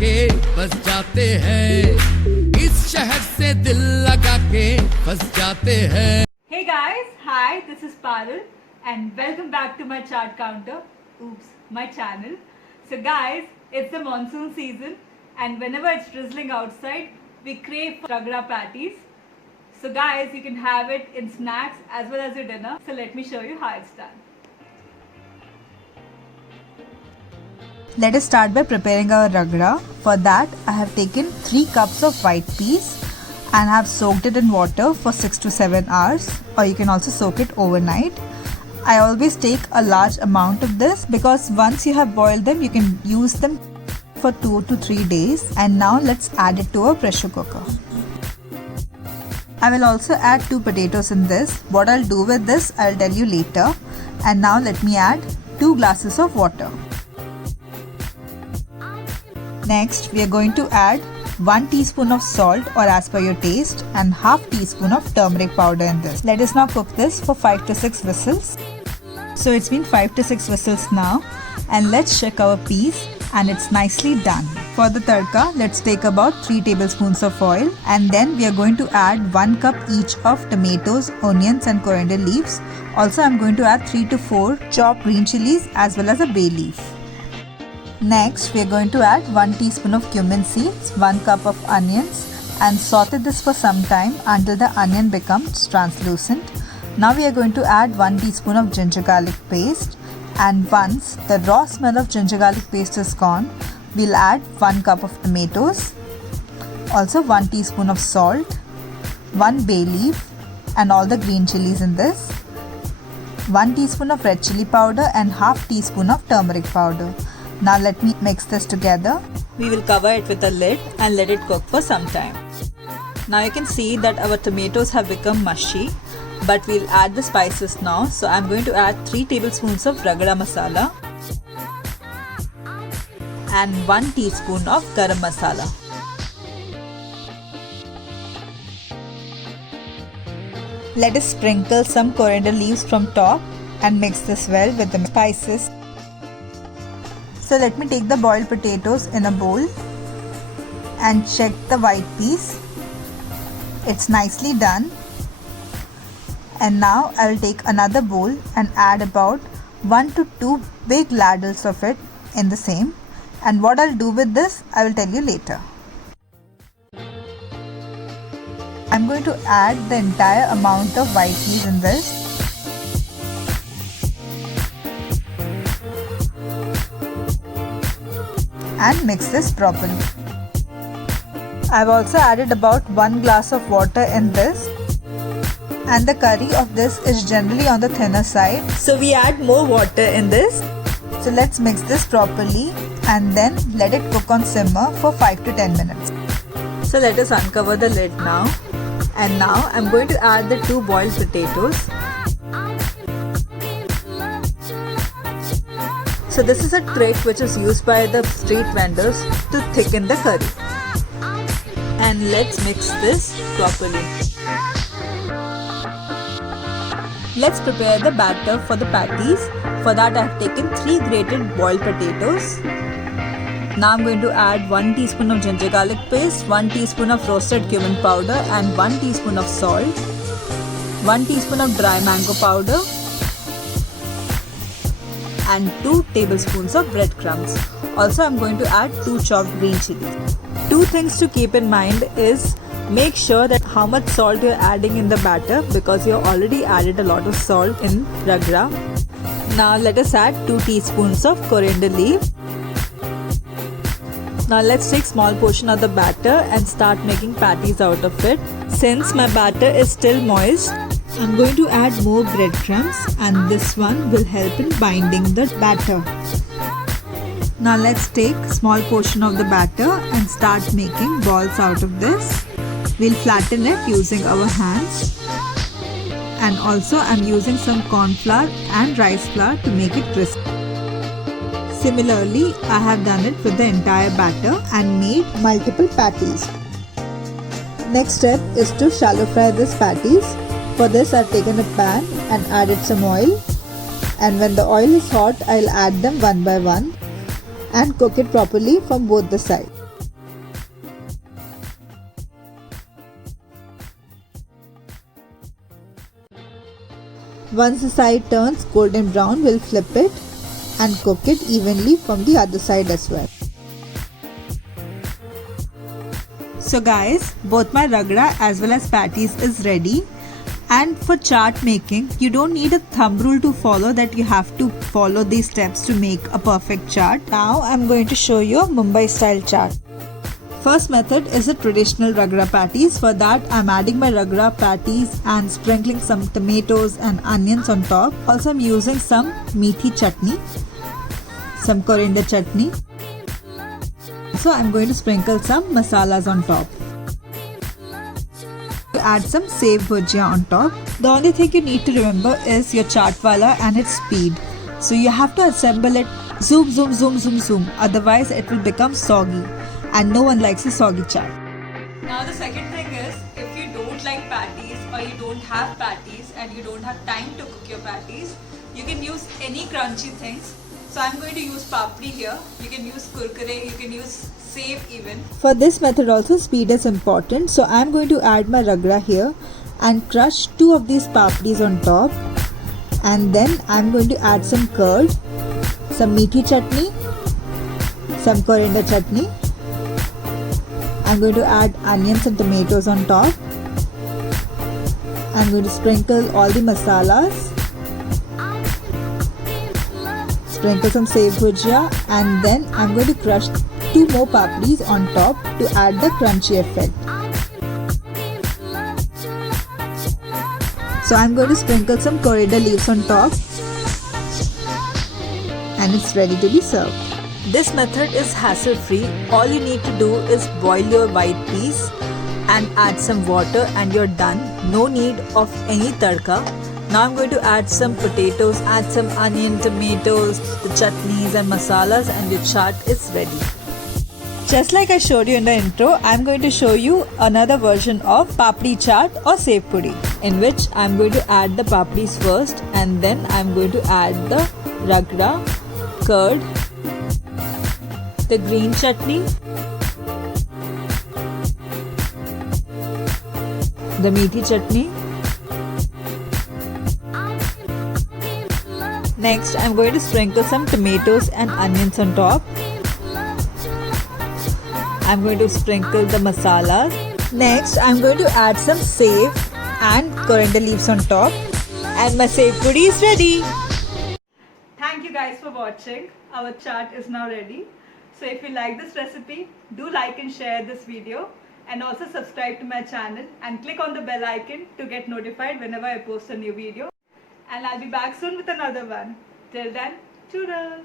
के बस जाते हैं, इस शहर से दिल लगा के फंस जाते हैं. Hey guys, hi, this is Parul and welcome back to my chart counter. Oops, my channel. So guys, it's the monsoon season and whenever it's drizzling outside, we crave ragra patties. So guys, you can have it in snacks as well as your dinner. So let me show you how it's done. Let us start by preparing our ragra. For that, I have taken 3 cups of white peas and have soaked it in water for 6 to 7 hours, or you can also soak it overnight. I always take a large amount of this because once you have boiled them, you can use them for 2 to 3 days. And now let's add it to a pressure cooker. I will also add 2 potatoes in this. What I'll do with this, I'll tell you later. And now let me add 2 glasses of water. Next, we are going to add 1 teaspoon of salt or as per your taste and half teaspoon of turmeric powder in this. Let us now cook this for 5 to 6 whistles. So it's been 5 to 6 whistles now, and let's check our peas and it's nicely done. For the tadka, let's take about 3 tablespoons of oil and then we are going to add 1 cup each of tomatoes, onions and coriander leaves. Also I'm going to add 3 to 4 chopped green chilies as well as a bay leaf. Next, we are going to add 1 teaspoon of cumin seeds, 1 cup of onions and saute this for some time until the onion becomes translucent. Now we are going to add 1 teaspoon of ginger garlic paste, and once the raw smell of ginger garlic paste is gone, we'll add 1 cup of tomatoes, also 1 teaspoon of salt, 1 bay leaf and all the green chilies in this, 1 teaspoon of red chili powder and half teaspoon of turmeric powder. Now let me mix this together. We will cover it with a lid and let it cook for some time. Now you can see that our tomatoes have become mushy, but we'll add the spices now. So I'm going to add 3 tablespoons of ragda masala and 1 teaspoon of garam masala. Let us sprinkle some coriander leaves from top and mix this well with the spices. So let me take the boiled potatoes in a bowl and check the white peas. It's nicely done. And now I will take another bowl and add about 1 to 2 big ladles of it in the same. And what I'll do with this, I will tell you later. I'm going to add the entire amount of white peas in this. And mix this properly. I've also added about 1 glass of water in this, and the curry of this is generally on the thinner side, so we add more water in this. So let's mix this properly and then let it cook on simmer for 5 to 10 minutes. So let us uncover the lid now, and now I'm going to add the 2 boiled potatoes. So this is a trick which is used by the street vendors to thicken the curry. And let's mix this properly. Let's prepare the batter for the patties. For that I have taken 3 grated boiled potatoes. Now I'm going to add 1 teaspoon of ginger garlic paste, 1 teaspoon of roasted cumin powder and 1 teaspoon of salt, 1 teaspoon of dry mango powder and 2 tablespoons of breadcrumbs. Also I'm going to add 2 chopped green chilies. 2 things to keep in mind is make sure that how much salt you're adding in the batter, because you already added a lot of salt in ragra. Now let us add 2 teaspoons of coriander leaf. Now let's take small portion of the batter and start making patties out of it. Since my batter is still moist, I'm going to add more breadcrumbs, and this one will help in binding the batter. Now let's take small portion of the batter and start making balls out of this. We'll flatten it using our hands, and also I'm using some corn flour and rice flour to make it crispy. Similarly, I have done it with the entire batter and made multiple patties. Next step is to shallow fry these patties. For this I've taken a pan and added some oil, and when the oil is hot I'll add them one by one and cook it properly from both the sides. Once the side turns golden brown, we'll flip it and cook it evenly from the other side as well. So guys, both my ragra as well as patties is ready. And for chaat making, you don't need a thumb rule to follow that you have to follow these steps to make a perfect chaat. Now I'm going to show you a Mumbai style chaat. First method is the traditional ragra patties. For that I'm adding my ragra patties and sprinkling some tomatoes and onions on top. Also I'm using some methi chutney, some coriander chutney. So I'm going to sprinkle some masalas on top. Add some sev bhujia on top. The only thing you need to remember is your chaat wala and its speed. So you have to assemble it zoom zoom zoom zoom zoom, otherwise it will become soggy and no one likes a soggy chaat. Now the second thing is, if you don't like patties or you don't have patties and you don't have time to cook your patties, you can use any crunchy things. So I'm going to use papdi here. You can use kurkure, you can use sev even. For this method also speed is important. So I'm going to add my ragra here and crush 2 of these papdis on top. And then I'm going to add some curd, some methi chutney, some coriander chutney. I'm going to add onions and tomatoes on top. I'm going to sprinkle all the masalas. Sprinkle some sev bhujia, and then I'm going to crush 2 more papdis on top to add the crunchy effect. So I'm going to sprinkle some coriander leaves on top, and it's ready to be served. This method is hassle free. All you need to do is boil your white peas and add some water and you're done. No need of any tadka. Now I'm going to add some potatoes, add some onion, tomatoes, the chutneys and masalas, and your chaat is ready. Just like I showed you in the intro, I'm going to show you another version of papdi chaat or sev puri, in which I'm going to add the papdis first and then I'm going to add the ragra, curd, the green chutney, the methi chutney. Next, I'm going to sprinkle some tomatoes and onions on top. I'm going to sprinkle the masalas. Next, I'm going to add some sev and coriander leaves on top. And my sev puri is ready. Thank you guys for watching. Our chaat is now ready. So if you like this recipe, do like and share this video. And also subscribe to my channel and click on the bell icon to get notified whenever I post a new video. And I'll be back soon with another one. Till then, toodles!